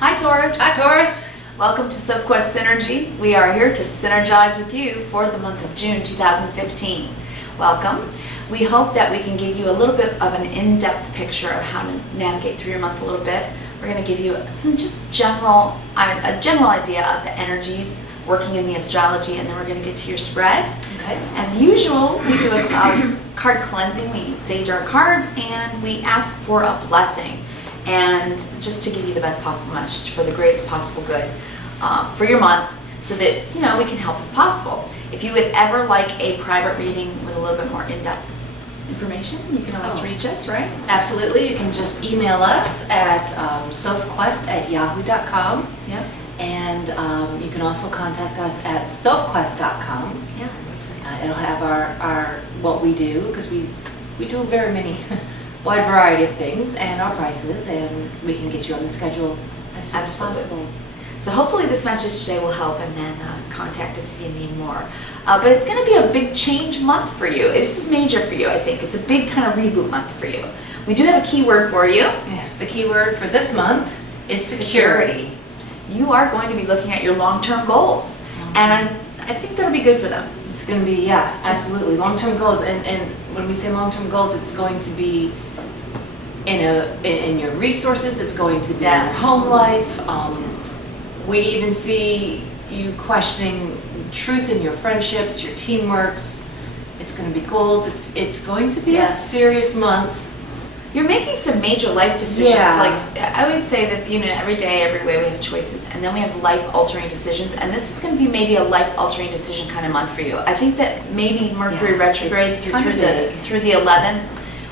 Hi Taurus. Hi Taurus. Welcome to Sophquest Synergy. We are here to synergize with you for the month of June 2015. Welcome. We hope that we can give you a little bit of an in-depth picture of how to navigate through your month a little bit. We're going to give you some just a general idea of the energies working in the astrology, and then we're going to get to your spread. Okay. As usual, we do a card cleansing. We sage our cards and we ask for a blessing, and just to give you the best possible message for the greatest possible good for your month, so that we can help if possible. If you would ever like a private reading with a little bit more in-depth information, you can always reach us, right? Absolutely. You can just email us at sophquest@yahoo.com. Yep. And you can also contact us at sophquest.com. Yeah, our website. It'll have our what we do, because we do very many wide variety of things, and our prices, and we can get you on the schedule as soon as possible. So hopefully this message today will help, and then contact us if you need more. But it's going to be a big change month for you. This is major for you, I think. It's a big kind of reboot month for you. We do have a keyword for you. Yes, the keyword for this month is security. You are going to be looking at your long-term goals, and I think that'll be good for them. It's going to be, yeah, absolutely. Long-term goals, and when we say long-term goals, it's going to be in your resources, it's going to be in your home life. We even see you questioning truth in your friendships, your teamworks. It's going to be goals. It's going to be a serious month. You're making some major life decisions. Yeah. Like I always say that every day, every way we have choices, and then we have life-altering decisions. And this is going to be maybe a life-altering decision kind of month for you. I think that maybe Mercury retrograde through the 11th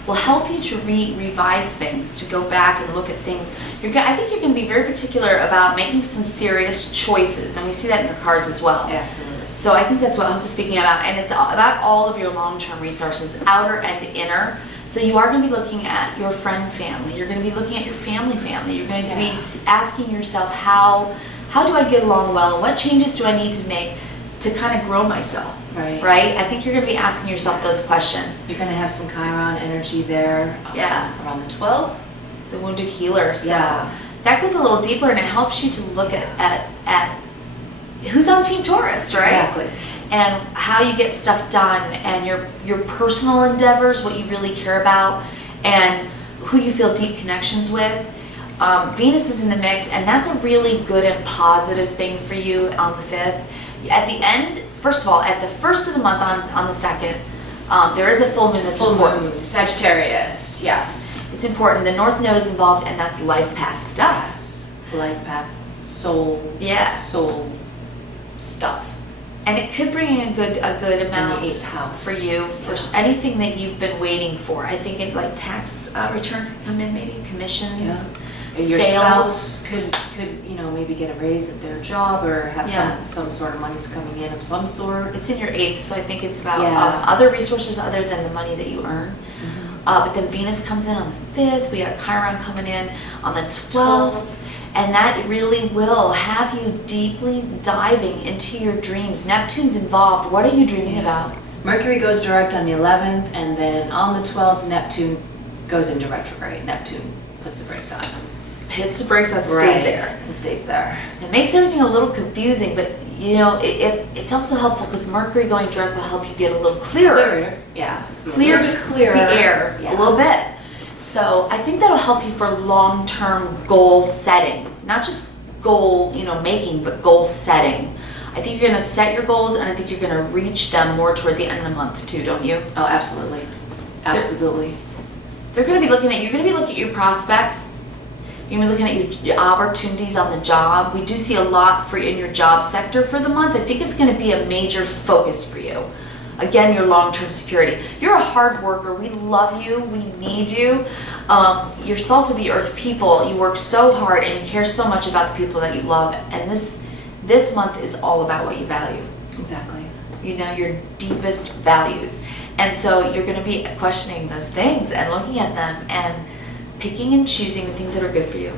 will help you to revise things, to go back and look at things. I think you're going to be very particular about making some serious choices, and we see that in your cards as well. Absolutely. So I think that's what Hope is speaking about, and it's about all of your long-term resources, outer and inner. So you are going to be looking at your friend family. You're going to be looking at your family. You're going to be asking yourself, how do I get along well, and what changes do I need to make to kind of grow myself? Right? I think you're going to be asking yourself those questions. You're going to have some Chiron energy there. Around the 12th. The wounded healer. So that goes a little deeper, and it helps you to look at who's on Team Taurus, right? Exactly. And how you get stuff done, and your personal endeavors, what you really care about, and who you feel deep connections with. Venus is in the mix, and that's a really good and positive thing for you on the 5th. At the end, first of all, at the first of the month on the 2nd, there is a full moon that's important. Full moon, Sagittarius, yes. It's important. The North Node is involved, and that's life path stuff. Yes. Life path, soul, soul stuff. And it could bring in a good amount in the 8th house for you for anything that you've been waiting for. I think like tax returns could come in, maybe commissions. Yeah. And your spouse could maybe get a raise at their job, or have some sort of money's coming in of some sort. It's in your 8th, so I think it's about other resources other than the money that you earn. But then Venus comes in on the 5th. We got Chiron coming in on the 12th. And that really will have you deeply diving into your dreams. Neptune's involved. What are you dreaming about? Mercury goes direct on the 11th, and then on the 12th, Neptune goes into retrograde. Neptune puts the brakes on. Hits the brakes on, stays there. It stays there. It makes everything a little confusing, but it's also helpful because Mercury going direct will help you get a little clearer. Clear the air a little bit. So I think that'll help you for long-term goal setting, not just goal making, but goal setting. I think you're going to set your goals, and I think you're going to reach them more toward the end of the month too, don't you? Oh, absolutely, absolutely. You're going to be looking at your prospects. You're going to be looking at your opportunities on the job. We do see a lot in your job sector for the month. I think it's going to be a major focus for you. Again, your long-term security. You're a hard worker. We love you. We need you. You're salt of the earth people. You work so hard, and you care so much about the people that you love. And this month is all about what you value. Exactly. Your deepest values. And so you're going to be questioning those things and looking at them and picking and choosing the things that are good for you.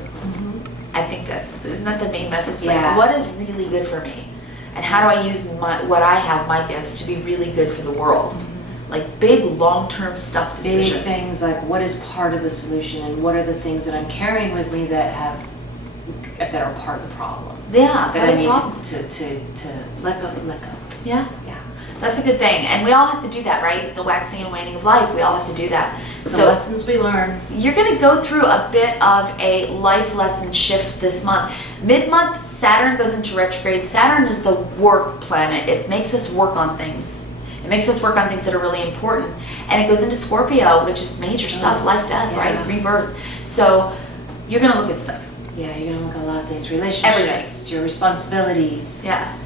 I think isn't that the main message? Like, what is really good for me? And how do I use what I have, my gifts, to be really good for the world? Like big long-term stuff decisions. Big things like what is part of the solution, and what are the things that I'm carrying with me that have that are part of the problem. Yeah, That I need problem. to let go. Yeah. Yeah. That's a good thing. And we all have to do that, right? The waxing and waning of life, we all have to do that. The lessons we learn. You're going to go through a bit of a life lesson shift this month. Mid-month, Saturn goes into retrograde. Saturn is the work planet. It makes us work on things. It makes us work on things that are really important. And it goes into Scorpio, which is major stuff, life, death, yeah. right? Rebirth. So you're going to look at stuff. Yeah, you're gonna look at a lot of things. Relationships, your responsibilities. Yeah.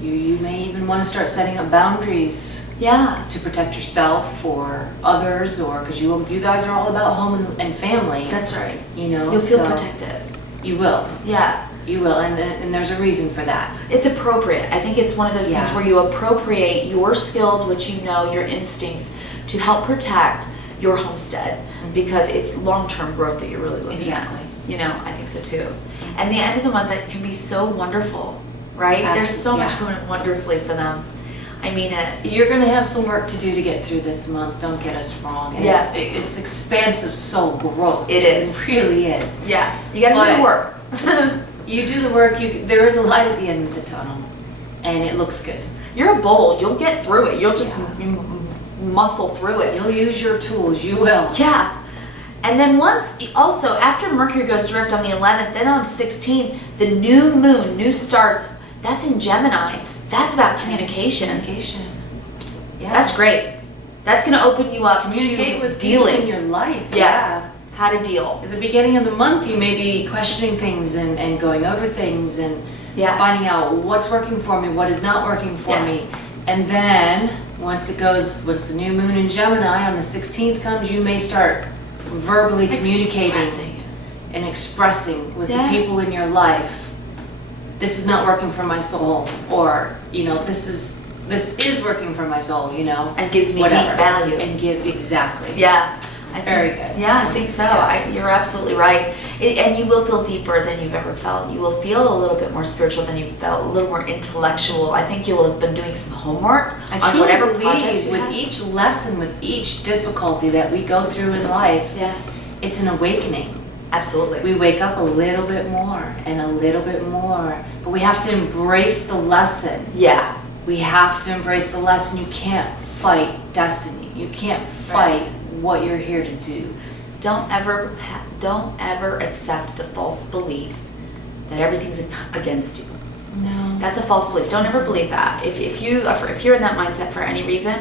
You may even want to start setting up boundaries. Yeah. To protect yourself or others, or because you guys are all about home and family. That's right. You know, You'll feel so protected. You will. Yeah. You will, and there's a reason for that. It's appropriate. I think it's one of those things Yeah. where you appropriate your skills, what you know, your instincts, to help protect your homestead, because it's long-term growth that you're really looking Exactly. at. You know, I think so too. And the end of the month, that can be so wonderful, right? There's so much going wonderfully for them. I mean it. You're going to have some work to do to get through this month, don't get us wrong. And Yeah. it's expansive soul growth. It is. It really is. Yeah, you gotta do the work. You do the work, there is a light at the end of the tunnel, and it looks good. You're a bull, you'll get through it. You'll just muscle through it. You'll use your tools, you will. Yeah. And then also after Mercury goes direct on the 11th, then on the 16th, the new moon, new starts, that's in Gemini. That's about communication. Communication. Yeah. That's great. That's going to open you up Communicate to with people dealing. in your life. Yeah. How to deal. At the beginning of the month, you may be questioning things and going over things and Yeah. finding out what's working for me, what is not working for Yeah. me. And then once the new moon in Gemini on the 16th comes, you may start verbally communicating Expressing. and expressing with Yeah. the people in your life, this is not working for my soul, or, you know, this is working for my soul, you know. And gives me whatever. deep value. And exactly. Yeah. Very good. Yeah, I think so. Yes. You're absolutely right. And you will feel deeper than you've ever felt. You will feel a little bit more spiritual than you've felt, a little more intellectual. I think you'll have been doing some homework I on truly whatever believe projects you with have. each lesson, with each difficulty that we go through in life, Yeah, it's an awakening. absolutely. We wake up a little bit more and a little bit more, but we have to embrace the lesson. Yeah, We have to embrace the lesson. You can't fight destiny. You can't fight what you're here to do. don't ever accept the false belief that everything's against you. No. That's a false belief. Don't ever believe that. If you're in that mindset for any reason,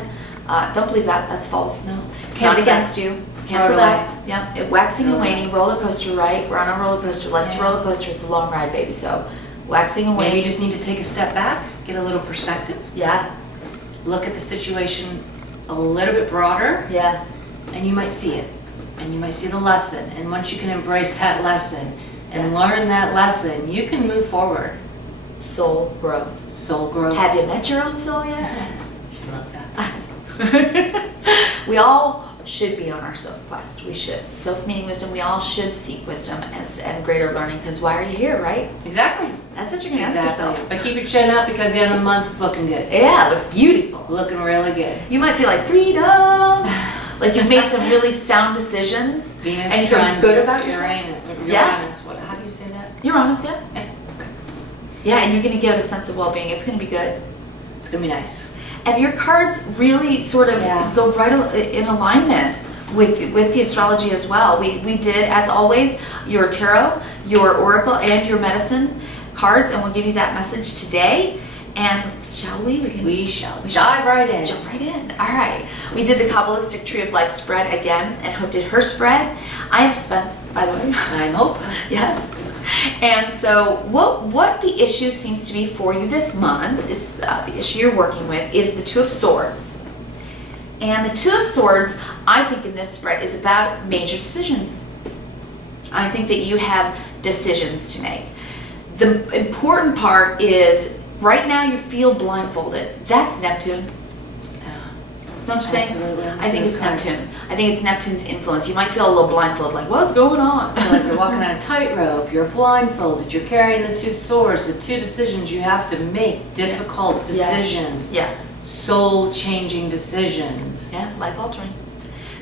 don't believe that. That's false. No. It's not Cancel against that. you. Cancel Totally. that. Yeah. Waxing and Totally. waning, roller coaster, right? We're on a roller coaster. Life's a Yeah. roller coaster. It's a long ride, baby. So waxing and Maybe waning. you just need to take a step back, get a little perspective, Yeah. look at the situation a little bit broader, Yeah. and you might see it. And you might see the lesson. And once you can embrace that lesson and learn that lesson, you can move forward. Soul growth. Soul growth. Have you met your own soul yet? She loves that. We all should be on our Sophquest. We should. Soph meaning wisdom. We all should seek wisdom and greater learning, because why are you here, right? Exactly. That's what you're going to ask yourself. But keep your chin up because the end of the month is looking good. Yeah, it looks beautiful. Looking really good. You might feel like freedom. Like you've made some really sound decisions. Venus And you feel trines good about yourself. Uranus. Yeah. How do you say that? You're honest, yeah? Yeah. Yeah, and you're going to give it a sense of well-being. It's going to be good. It's going to be nice. And your cards really sort of go right in alignment with the astrology as well. We did, as always, your tarot, your oracle, and your medicine cards, and we'll give you that message today. And shall we? We shall dive right in. Jump right in. All right. We did the Kabbalistic Tree of Life spread again, and Hope did her spread. I am Spence, by the way. I'm Hope. Yes. And so what the issue seems to be for you this month is the issue you're working with is the Two of Swords. And the Two of Swords, I think in this spread, is about major decisions. I think that you have decisions to make. The important part is right now you feel blindfolded. That's Neptune. Don't you think? Absolutely. I think it's Neptune. I think it's Neptune's influence. You might feel a little blindfolded, like, what's going on? So like you're walking on a tightrope, you're blindfolded, you're carrying the two swords, the two decisions you have to make, difficult decisions, Yeah. soul-changing decisions. Yeah, life altering.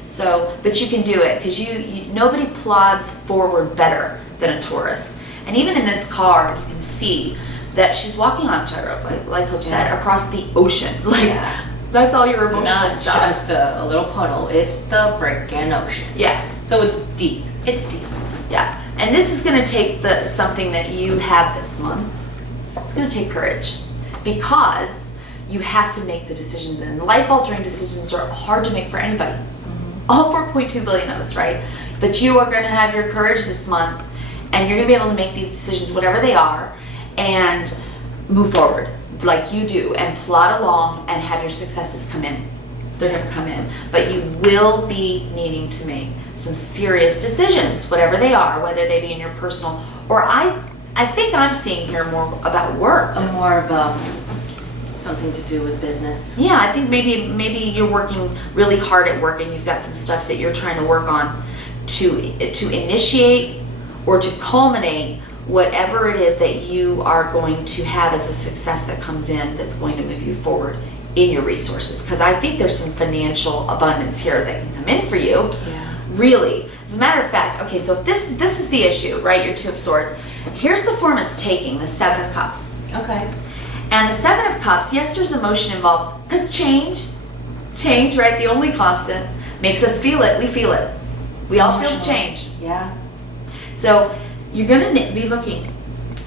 So, but you can do it because you nobody plods forward better than a Taurus. And even in this card, you can see that she's walking on tightrope, like Hope said, across the ocean. Like, that's all your emotional It's not stuff. just a little puddle, it's the freaking ocean. Yeah. So it's deep. It's deep. Yeah. And this is going to take something that you have this month. It's going to take courage, because you have to make the decisions, and life-altering decisions are hard to make for anybody. All 4.2 billion of us, right? But you are going to have your courage this month, and you're going to be able to make these decisions, whatever they are, and move forward like you do, and plod along and have your successes come in. They're going to come in. But you will be needing to make some serious decisions, whatever they are, whether they be in your personal, or I think I'm seeing here more about work. More of something to do with business. Yeah, I think maybe you're working really hard at work, and you've got some stuff that you're trying to work on to initiate or to culminate whatever it is that you are going to have as a success that comes in, that's going to move you forward in your resources. Because I think there's some financial abundance here that can come in for you. Yeah. Really. As a matter of fact, okay, so if this is the issue, right, your Two of Swords, here's the form it's taking, the Seven of Cups. Okay. And the Seven of Cups, yes, there's emotion involved, because change, right, the only constant, makes us feel it. We feel it. We all feel the change. Yeah. So you're going to be looking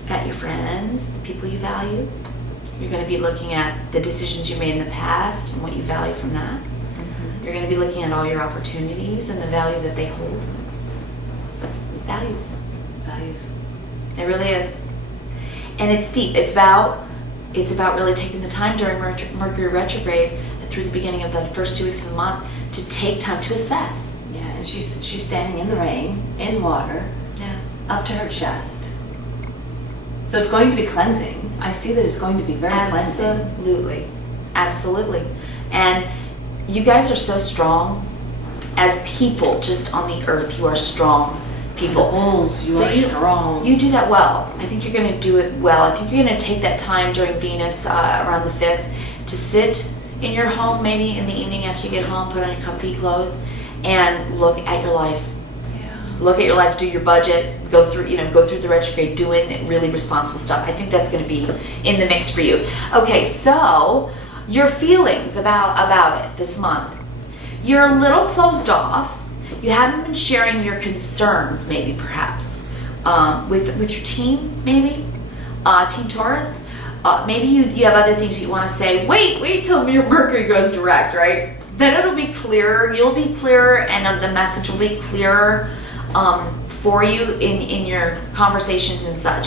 at your friends, the people you value. You're going to be looking at the decisions you made in the past and what you value from that. You're going to be looking at all your opportunities and the value that they hold. Values. It really is. And it's deep. It's about really taking the time during Mercury retrograde through the beginning of the first 2 weeks of the month to take time to assess. Yeah, and she's standing in the rain, in water, up to her chest. So it's going to be cleansing. I see that it's going to be very cleansing. Absolutely. And you guys are so strong as people, just on the earth. You are strong people. Bulls, you are strong. You do that well. I think you're going to do it well. I think you're going to take that time during Venus around the 5th to sit in your home, maybe in the evening after you get home, put on your comfy clothes, and look at your life. Look at your life, do your budget, go through the retrograde, doing really responsible stuff. I think that's going to be in the mix for you. Okay, so your feelings about it this month. You're a little closed off. You haven't been sharing your concerns, maybe, perhaps, with your team, maybe, Team Taurus. Maybe you have other things you want to say. Wait till your Mercury goes direct, right? Then it'll be clearer. You'll be clearer, and the message will be clearer for you in your conversations and such.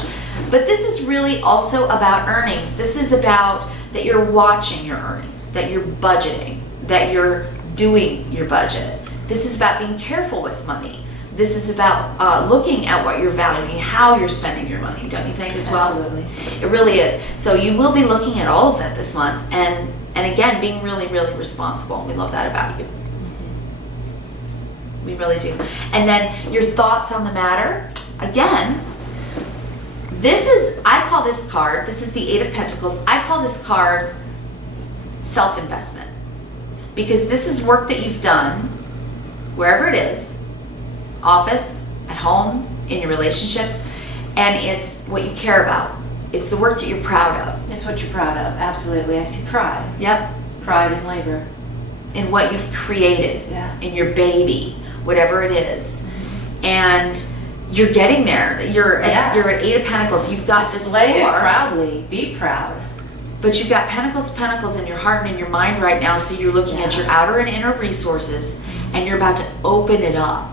But this is really also about earnings. This is about that you're watching your earnings, that you're budgeting, that you're doing your budget. This is about being careful with money. This is about looking at what you're valuing, how you're spending your money, don't you think, as well? Absolutely. It really is. So you will be looking at all of that this month, and again, being really, really responsible. We love that about you. We really do. And then your thoughts on the matter. Again, I call this card, this is the Eight of Pentacles, I call this card self-investment. Because this is work that you've done, wherever it is, office, at home, in your relationships, and it's what you care about. It's the work that you're proud of. It's what you're proud of, absolutely. I see pride. Yep. Pride in labor. In what you've created, in your baby, whatever it is. And you're getting there. You're at Eight of Pentacles. You've got Display this it four, proudly. Be proud. but you've got pentacles in your heart and in your mind right now. So you're looking at your outer and inner resources, and you're about to open it up.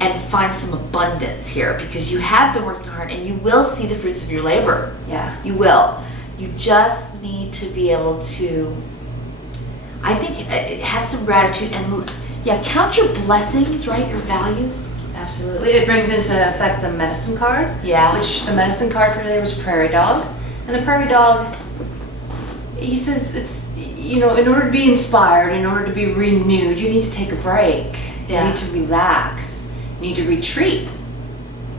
And find some abundance here, because you have been working hard and you will see the fruits of your labor. You will. You just need to be able to, I think, have some gratitude and count your blessings, right? Your values. Absolutely. It brings into effect the medicine card. Which the medicine card for today was prairie dog. And the prairie dog, he says it's, in order to be inspired, in order to be renewed, you need to take a break. You need to relax. You need to retreat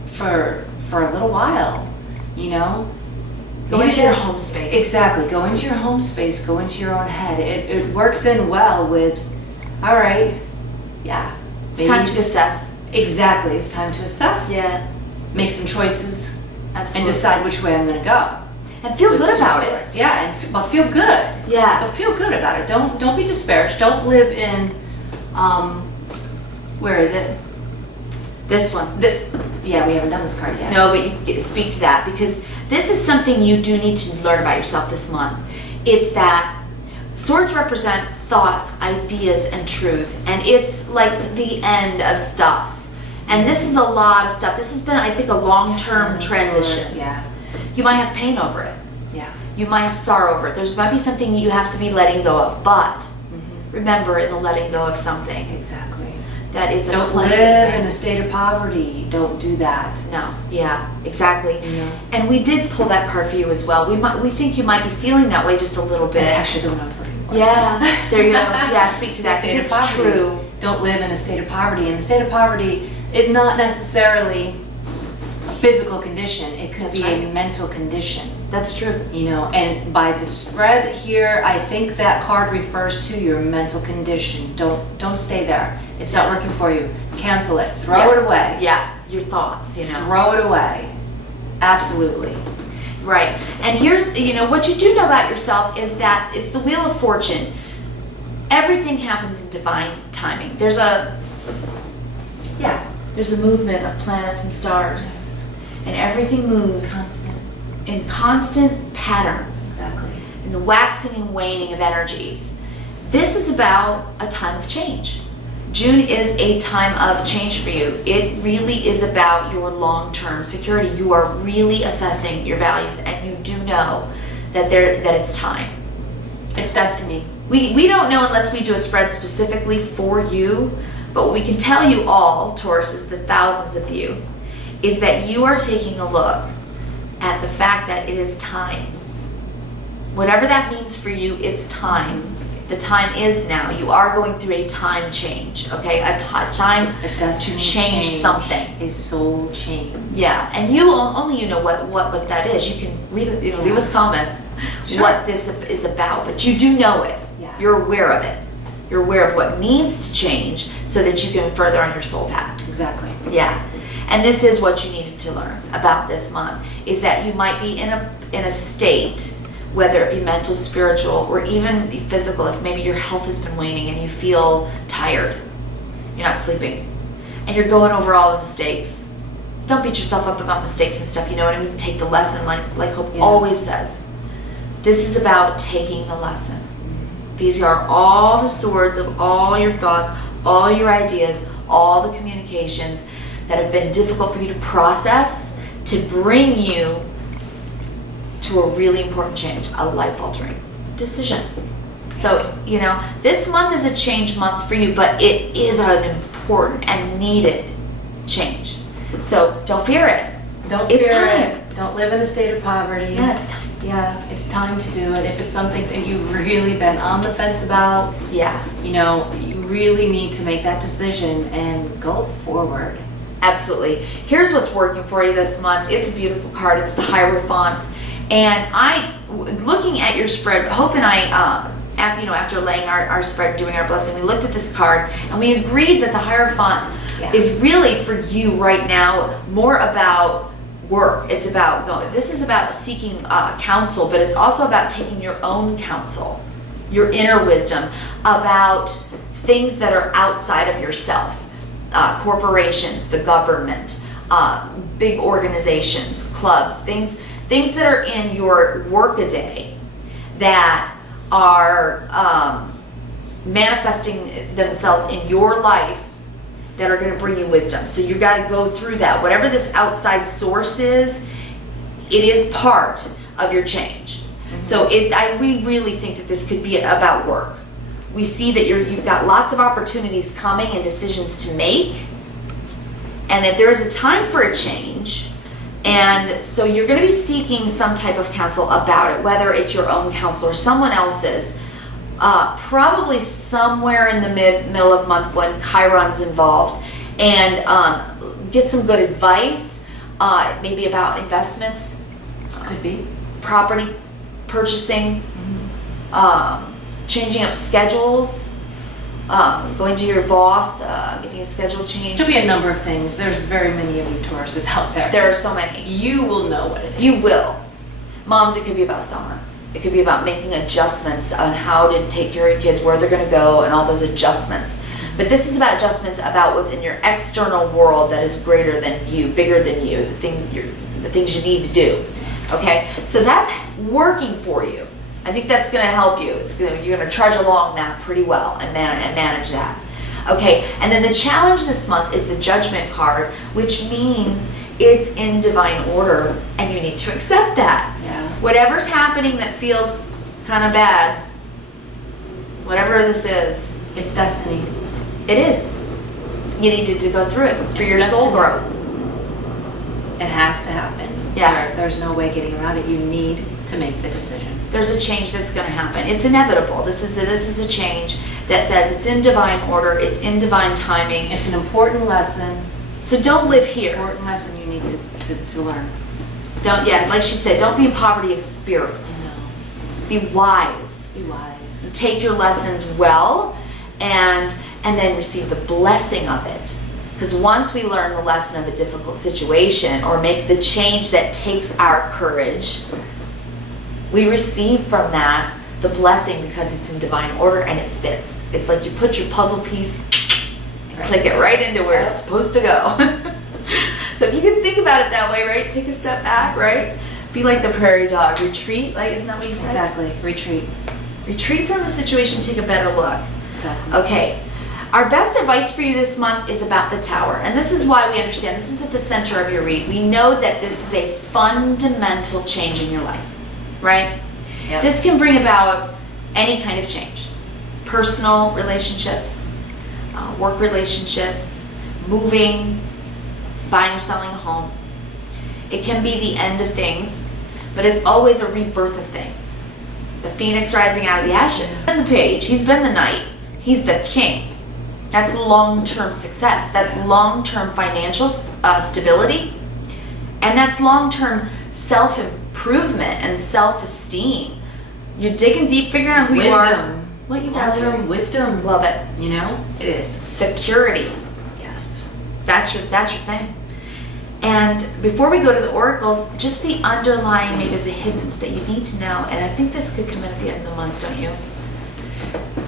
for a little while, Go into your home space. Exactly. Go into your home space. Go into your own head. It works in well with, all right, It's time to assess. Exactly. It's time to assess. Yeah. Make some choices. Absolutely. and decide which way I'm gonna go. And feel with good the two about it. swords. Yeah, but feel good. Yeah. But feel good about it. Don't be disparaged. Don't live in, where is it? This one. Yeah, we haven't done this card yet. No, but you speak to that, because this is something you do need to learn about yourself this month. It's that swords represent thoughts, ideas, and truth, and it's like the end of stuff. And this is a lot of stuff. This has been, I think, a long-term transition. Yeah. You might have pain over it. Yeah. You might have sorrow over it. There might be something you have to be letting go of, but remember, in the letting go of something, Exactly. that it's a Don't cleansing live thing. in a state of poverty. Don't do that. No, yeah, exactly. Yeah. And we did pull that card for you as well. We think you might be feeling that way just a little bit. That's actually the one I was looking for. Yeah, there you go. Yeah, speak to that, State of because it's poverty. true. Don't live in a state of poverty. And the state of poverty is not necessarily a physical condition. It could That's be right. a mental condition. That's true. You know, and by the spread here, I think that card refers to your mental condition. Don't stay there. It's not working for you. Cancel it. Throw Yeah. it away. Yeah, your thoughts, you know. Throw it away. Absolutely. Right. And here's, what you do know about yourself is that it's the Wheel of Fortune. Everything happens in divine timing. There's a movement of planets and stars, and everything moves Constant. in constant patterns, Exactly. in the waxing and waning of energies. This is about a time of change. June is a time of change for you. It really is about your long-term security. You are really assessing your values, and you do know that it's time. It's destiny. We don't know unless we do a spread specifically for you, but what we can tell you all, Taurus, the thousands of you, is that you are taking a look at the fact that it is time. Whatever that means for you, it's time. The time is now. You are going through a time change, okay? A time A to destiny change something. A soul change. Yeah, and only you know what that is. You can read it, leave us comments Sure. what this is about, but you do know it. Yeah. You're aware of it. You're aware of what needs to change so that you can further on your soul path. Exactly. Yeah, and this is what you needed to learn about this month, is that you might be in a state, whether it be mental, spiritual, or even physical, if maybe your health has been waning and you feel tired, you're not sleeping, and you're going over all the mistakes. Don't beat yourself up about mistakes and stuff, you know what I mean? Take the lesson, like Hope always says. This is about taking the lesson. These are all the swords of all your thoughts, all your ideas, all the communications that have been difficult for you to process, to bring you to a really important change, a life-altering decision. So, this month is a change month for you, but it is an important and needed change. So don't fear it. Don't It's fear time. it. Don't live in a state of poverty. Yeah, it's time. Yeah, it's time to do it. If it's something that you've really been on the fence about, Yeah, you really need to make that decision and go forward. absolutely. Here's what's working for you this month. It's a beautiful card. It's the Hierophant. And looking at your spread, Hope and I, after laying our spread, doing our blessing, we looked at this card and we agreed that the Hierophant is really for you right now more about work. It's about this is about seeking counsel, but it's also about taking your own counsel, your inner wisdom about things that are outside of yourself, corporations, the government, big organizations, clubs, things that are in your workaday that are manifesting themselves in your life that are going to bring you wisdom. So you got to go through that. Whatever this outside source is, it is part of your change. Mm-hmm. So we really think that this could be about work. We see that you've got lots of opportunities coming and decisions to make, and that there is a time for a change. And so you're going to be seeking some type of counsel about it, whether it's your own counsel or someone else's. Probably somewhere in the middle of month when Chiron's involved, and get some good advice, maybe about investments, Could be. property purchasing, changing up schedules, going to your boss, getting a schedule change. Could be a number of things. There's very many of you Tauruses out there. There are so many. You will know what it is. You will. Moms, it could be about summer. It could be about making adjustments on how to take care of your kids, where they're going to go, and all those adjustments. But this is about adjustments about what's in your external world that is greater than you, bigger than you, the things you need to do. Okay, so that's working for you. I think that's going to help you. You're going to trudge along that pretty well and manage that. Okay, and then the challenge this month is the Judgment card, which means it's in divine order, and you need to accept that. Yeah. Whatever's happening that feels kind of bad, whatever this is, It's destiny. it is. You needed to go through it for It's your soul destiny. growth. It has to happen. Yeah. There's no way getting around it. You need to make the decision. There's a change that's going to happen. It's inevitable. This is a change that says it's in divine order. It's in divine timing. It's an important lesson. So don't live here. Important lesson you need to learn. Don't, yeah, like she said, don't be in poverty of spirit. No. Be wise. Be wise. Take your lessons well, and then receive the blessing of it. Because once we learn the lesson of a difficult situation or make the change that takes our courage, we receive from that the blessing because it's in divine order and it fits. It's like you put your puzzle piece and click it right into where it's supposed to go. So if you can think about it that way, right? Take a step back, right? Be like the prairie dog. Retreat, like, isn't that what you said? Exactly. Retreat. Retreat from the situation, take a better look. Exactly. Okay. Our best advice for you this month is about the Tower. And this is why we understand. This is at the center of your read. We know that this is a fundamental change in your life, right? Yep. This can bring about any kind of change. Personal relationships, work relationships, moving, buying or selling a home. It can be the end of things, but it's always a rebirth of things. The phoenix rising out of the ashes. And the page, he's been the knight. He's the king. That's long-term success. That's long-term financial stability. And that's long-term self-improvement and self-esteem. You're digging deep, figuring out who you are. Wisdom. What you got to Long-term wisdom. love it. You know? It is. Security. Yes. That's your thing. And before we go to the oracles, just the underlying, maybe the hidden that you need to know. And I think this could come in at the end of the month, don't you?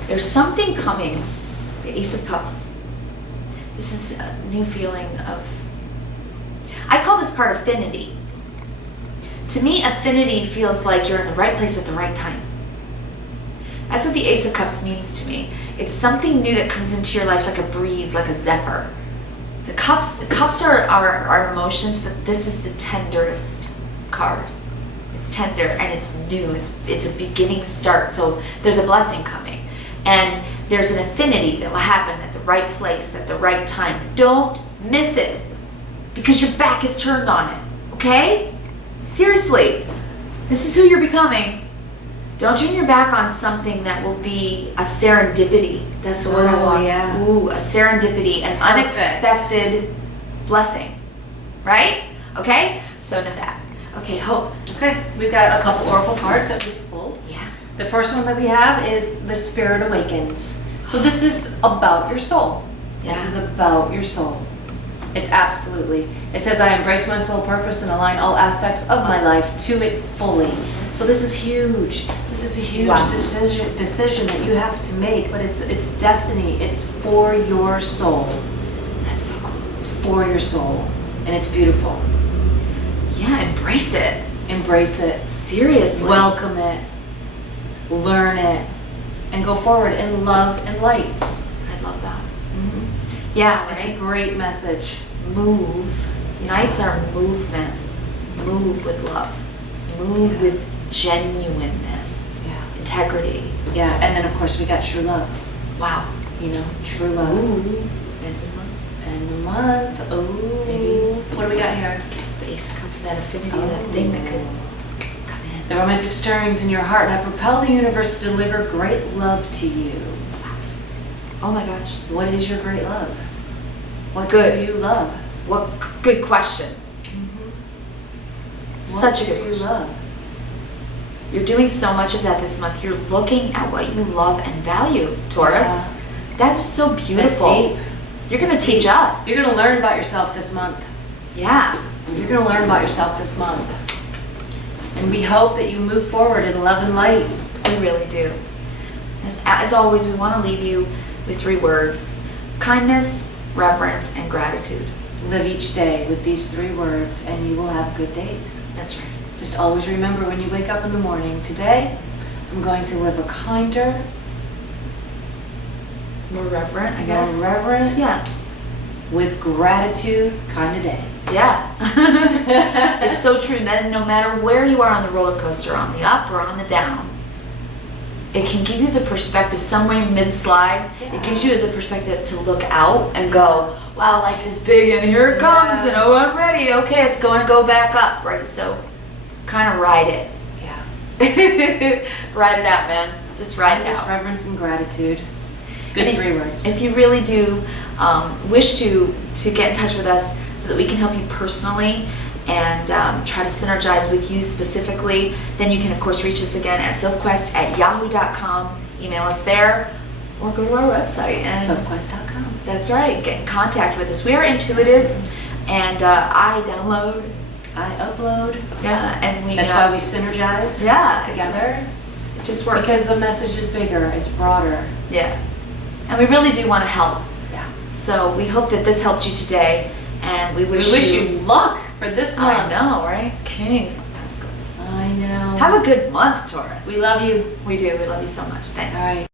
There's something coming. The Ace of Cups. This is a new feeling of, I call this card affinity. To me, affinity feels like you're in the right place at the right time. That's what the Ace of Cups means to me. It's something new that comes into your life like a breeze, like a zephyr. The cups are our emotions, but this is the tenderest card. It's tender and it's new. It's a beginning start. So there's a blessing coming. And there's an affinity that will happen at the right place at the right time. Don't miss it because your back is turned on it. Okay? Seriously. This is who you're becoming. Don't turn your back on something that will be a serendipity. That's the word I want. Yeah. Ooh, a serendipity, an unexpected blessing. Right? Okay? So know that. Okay, Hope. Okay, we've got a couple oracle cards that we've pulled. Yeah. The first one that we have is the Spirit Awakens. So this is about your soul. This Yeah. is about your soul. It's absolutely. It says, I embrace my soul purpose and align all aspects of my life to it fully. So this is huge. This is a huge Wow. decision that you have to make, but it's destiny. It's for your soul. That's so cool. It's for your soul, and it's beautiful. Yeah, embrace it. Embrace it. Seriously. Welcome it. Learn it. And go forward in love and light. I love that. Yeah, It's a right? great message. Move. Nights are movement. Move with love. Move with genuineness. Yeah. Integrity. Yeah, and then of course we got true love. Wow. You know, true love. Ooh. And a month. Ooh. Maybe. What do we got here? The Ace of Cups, that affinity, that thing that could come in. The romantic stirrings in your heart have propelled the universe to deliver great love to you. Oh my gosh. What is your great love? What Good. do you love? What good question. Such a What good do you question. love? You're doing so much of that this month. You're looking at what you love and value, Taurus. Yeah. That is so beautiful. That's deep. You're gonna teach us. You're gonna learn about yourself this month. Yeah. You're gonna learn about yourself this month. And we hope that you move forward in love and light. We really do. As always, we want to leave you with 3 words: kindness, reverence, and gratitude. Live each day with these 3 words and you will have good days. That's right. Just always remember when you wake up in the morning, today I'm going to live a kinder, More reverent, I guess. more reverent, Yeah. with gratitude kind of day. Yeah. It's so true. Then no matter where you are on the roller coaster, on the up or on the down, it can give you the perspective, somewhere mid-slide, Yeah. it gives you the perspective to look out and go, wow, life is big and here it comes, Yeah. and oh, I'm ready. Okay, it's going to go back up, right? So kind of ride it. Yeah. Ride it out, man. Just ride it Kindness, out. reverence, and gratitude. Good And 3 words. If you really do wish to get in touch with us so that we can help you personally and try to synergize with you specifically, then you can of course reach us again at sophquest@yahoo.com. Email us there or go to our website. And Sophquest.com. that's right. Get in contact with us. We are intuitives, and I download. I upload. Yeah, and we. That's why we synergize together. It just works. Because the message is bigger, it's broader. Yeah, and we really do want to help. Yeah. So we hope that this helped you today, and we wish, you luck for this month. I know, right? King. I know. Have a good month, Taurus. We love you. We do. We love you so much. Thanks. All right.